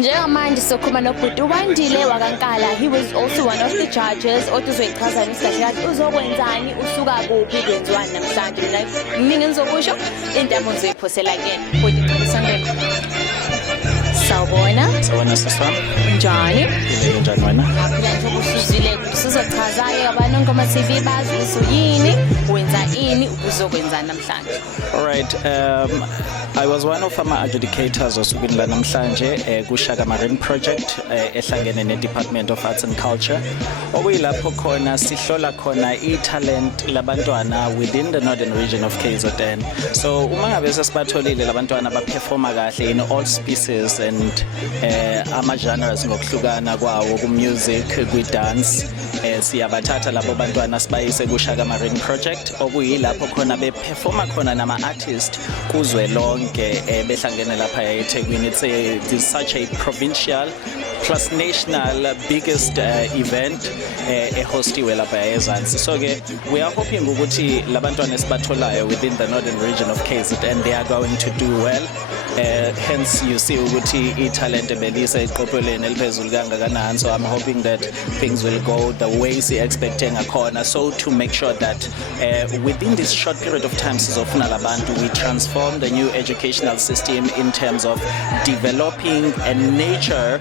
Njengamanje sokhuluma nobhuti uWandile wakaNkala. He was also one of the judges. Oduzoyichazana kahle kahle uzokwenzani usuka kuphi kwenziwani namhlanje. Mina nginingi ngizokusho into yami uzoyiphosela kuyena. Bhuti ngicela Sawubona. Sawubona siswami. Njani? Njani wena? Ngaphila nje ubusuzile sizochaza-ke abantu ngoma TV bazi usuyini, wenza ini, ubuzokwenzani namhlanje. All right, I was one of our adjudicators osukini la namhlanje kuShaka Marine Project ehlangene neDepartment of Arts and Culture. Okuyilapho khona sihlola khona italent labantwana within the northern region of KZN. So uma ngabe sesibatholile labantwana baperforma kahle in all species and ama genres ngokuhlukana kwawo ku-music, kwi-dance, siyabathatha labo bantwana sibayise kuShaka Marine Project okuyilapho khona beperforma khona nama-artist kuzwe lonke behlangene lapha eThekwini. It's such a provincial plus national biggest event ehostiwe lapha eZansi. So ke we are hoping ukuthi labantwana esibatholayo within the northern region of KZN they are going to do well. Hence you see ukuthi italent belise iqophelweni eliphezulu kangakanani. So I'm hoping that things will go the way si expecting akhona, so to make sure that within this short period of time sizofuna labantu we transform the new educational system in terms of developing and nature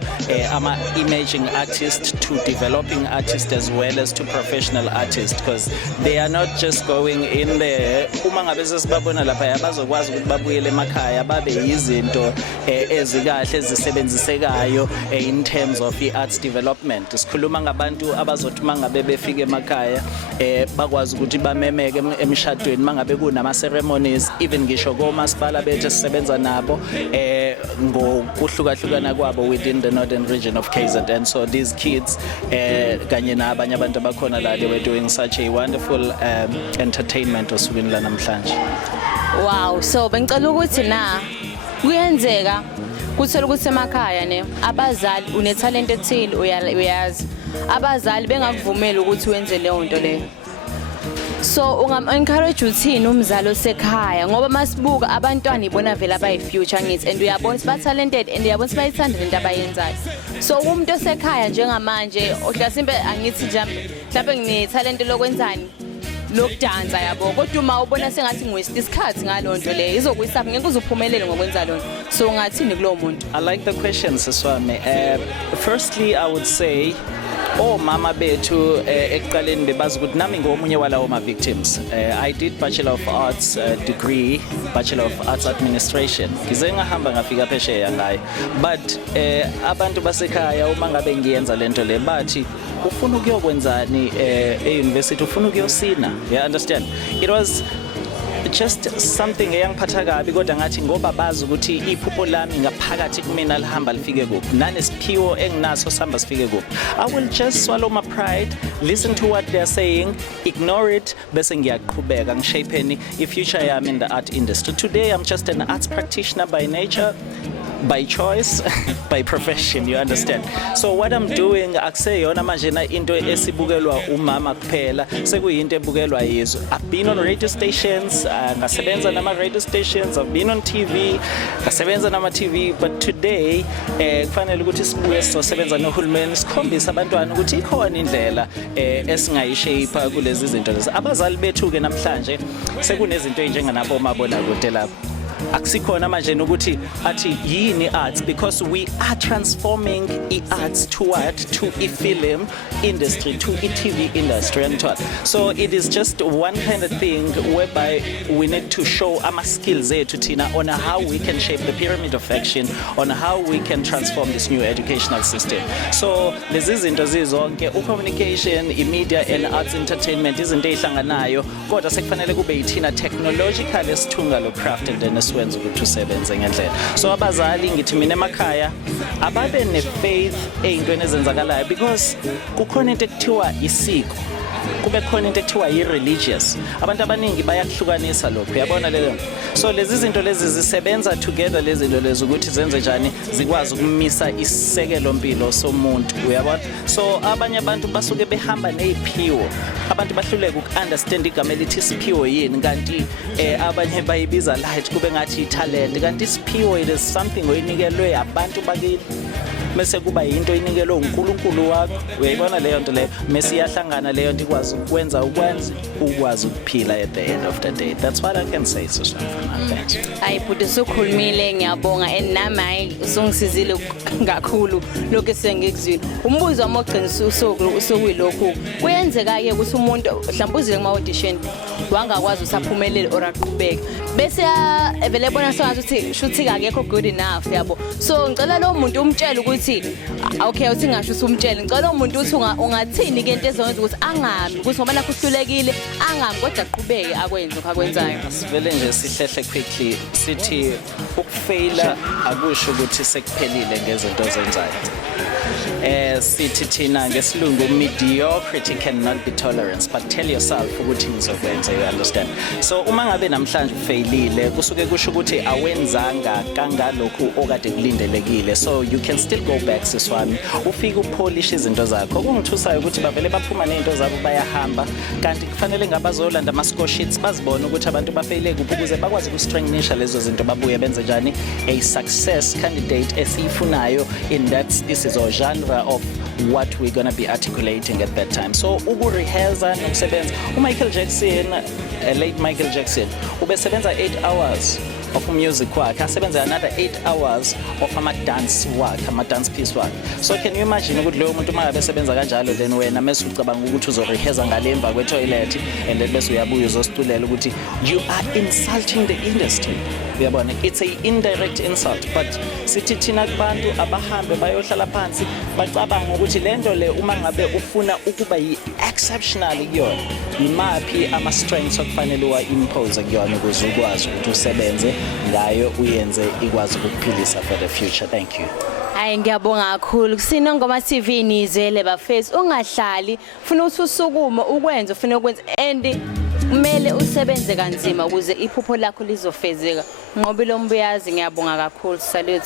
ama emerging artists to developing artists as well as to professional artists, because they are not just going in there uma ngabe sesibabona lapha bazokwazi ukuthi babuyele emakhaya babe izinto ezikahle ezisebenzisekayo in terms of arts development. Sikhuluma ngabantu abazothi mangabe befika emakhaya bakwazi ukuthi bamemeke emshadweni mangabe kunama ceremonies, even ngisho komasipala bethu sisebenza nabo ngokuhlukahlukana kwabo within the northern region of KZN. So these kids kanye nabanye abantu abakhona la they were doing such a wonderful entertainment osukwini la namhlanje. Wow, so bengicela ukuthi na kuyenzeka kuthola ukuthi emakhaya ne abazali unetalent ethile uyazi abazali bengakuvumela ukuthi wenze leyo nto leyo. So ungam-encourage uthini umzali osekhaya ngoba masibuka abantwana ibona vele abayi-future ngithi and uyabona ukuthi ba-talented and uyabona ukuthi bayithanda lento abayenzayo. So umuntu osekhaya njengamanje ohlasimpe angithi mhlawumbe ngine-talent lokwenzani lokudansa yabo kodwa uma ubona sengathi ngiwaste isikhathi ngalo nto leyo izokuyisapha ngeke uzuphumelele ngokwenza lonto. So ungathini kulowo muntu? I like the question Siswami. Firstly I would say mama bethu ekuqaleni bebazi ukuthi nami ngomunye walawo ma victims. I did Bachelor of Arts degree, Bachelor of Arts Administration. Ngize ngahamba ngafika phesheya ngayo. But abantu basekhaya uma ngabe ngiyenza lento le bathi ufuna ukuyokwenzani e-university, ufuna ukuyosina. You understand? It was just something eyangiphatha kabi kodwa ngathi ngoba bazi ukuthi iphupho lami ngaphakathi kumina lihamba lifike kuphi nanesiphiwo enginaso sihamba sifike kuphi. I will just swallow my pride, listen to what they are saying, ignore it bese ngiyaqhubeka ngishapeni i-future yami in the art industry. Today I'm just an arts practitioner by nature, by choice, by profession, you understand. So what I'm doing akuseyona manje na into esibukelwa umama kuphela sekuyinto ebukelwa yizwe. I've been on radio stations, ngasebenza nama radio stations, I've been on TV, ngasebenza nama TV, but today kufanele ukuthi sibuye sizosebenza nohulumeni sikhombisa abantwana ukuthi ikhona indlela esingayishape kulezi zinto lezi. Abazali bethu ke namhlanje sekunezinto ezinjenganabo omabonakude lapho. Akusikhona manje ukuthi athi yini arts, because we are transforming arts to film industry, to TV industry and all. So it is just one kind of thing whereby we need to show our skills to Tina on how we can shape the pyramid of action, on how we can transform this new educational system. So lezi zinto zizonke communication, media and arts entertainment izinto ezihlanganayo kodwa sekufanele kube yithina technological esithunga lo craft and then wenza ukuthi usebenze ngendlela. So abazali ngithi mina emakhaya ababe ne-faith ey'ntweni ezenzakalayo because kukhona into ekuthiwa isiko, kube khona into ekuthiwa i-religious. Abantu abaningi bayakuhlukanisa lokho, uyabona leyo. So lezi zinto lezi zisebenza together, lezi zinto lezi ukuthi zenze njani zikwazi ukumisa isisekelo mpilo somuntu, uyabona. So abanye abantu basuke behamba neziphiwo, abantu bahluleka uku-understand igama elithi isiphiwo yini, kanti abanye bayibiza light kube ngathi talent, kanti isiphiwo it is something oyinikelwe abantu bakini. mase kuba into inikelwe uNkulunkulu wakho uyayibona leyo nto leyo mase iyahlangana leyo nto ikwazi ukwenza ukwazi ukuphila at the end of the day. That's what I can say Siswami for now. Thanks. Hayi bhuti usukhulumile ngiyabonga and nami hayi usungisizile kakhulu lokho esengikuzwile. Umbuzo wami ogcina usokuyilokhu kuyenzeka ke ukuthi umuntu mhlawumbe uzile kuma audition wangakwazi usaphumelele or aqhubeke bese vele bona sengathi shuthi akekho good enough yabo. So ngicela lo muntu umtshele ukuthi okay uthi ngasho usumtshele ngicela lo muntu uthi ungathini ke into ezokwenza ukuthi angambi ukuthi ngoba nakho uhlulekile angambi kodwa aqhubeke akwenze akwenzayo. Sivele nje sihlehle quickly sithi ukufaila akusho ukuthi sekuphelile ngezinto ozenzayo. Sithi thina ngesilungu mediocrity cannot be tolerance, but tell yourself ukuthi ngizokwenza, you understand. So uma ngabe namhlanje ufailile kusuke kusho ukuthi awenzanga kangalokhu okade kulindelekile, so you can still go back Siswami ufike upolish izinto zakho. Kungithusayo ukuthi bavele baphuma nezinto zabo bayahamba kanti kufanele ngabazolanda ama score sheets bazibone ukuthi abantu bafaile kuphi ukuze bakwazi ukustrengthenisha lezo zinto babuye benze njani a success candidate esifunayo in that this is a genre of what we're going to be articulating at that time. So ukurehearsa nokusebenza uMichael Jackson, late Michael Jackson ubesebenza 8 hours of music wakhe asebenza another 8 hours of ama-dance wakhe ama-dance piece wakhe. So can you imagine ukuthi leyo muntu uma besebenza kanjalo then wena mase ucabanga ukuthi uzorehearsa ngale emva kwetoilet and then bese uyabuya uzosiculela ukuthi you are insulting the industry. Uyabona, it's a indirect insult, but sithi thina kubantu abahambe bayohlala phansi bacabanga ukuthi lento le uma ngabe ufuna ukuba yi-exceptional kuyona imaphi ama-strengths okufanele uwa-impose kuyona ukuze ukwazi ukuthi usebenze ngayo uyenze ikwazi ukukuphilisa for the future. Thank you. Hayi ngiyabonga kakhulu kusina ngoma TV nizele bafethu ungahlali ufuna ukuthi usukume ukwenza ufuna ukwenza and kumele usebenze kanzima ukuze iphupho lakho lizofezeka. Nqobile Mbuyazi ngiyabonga kakhulu. Salute.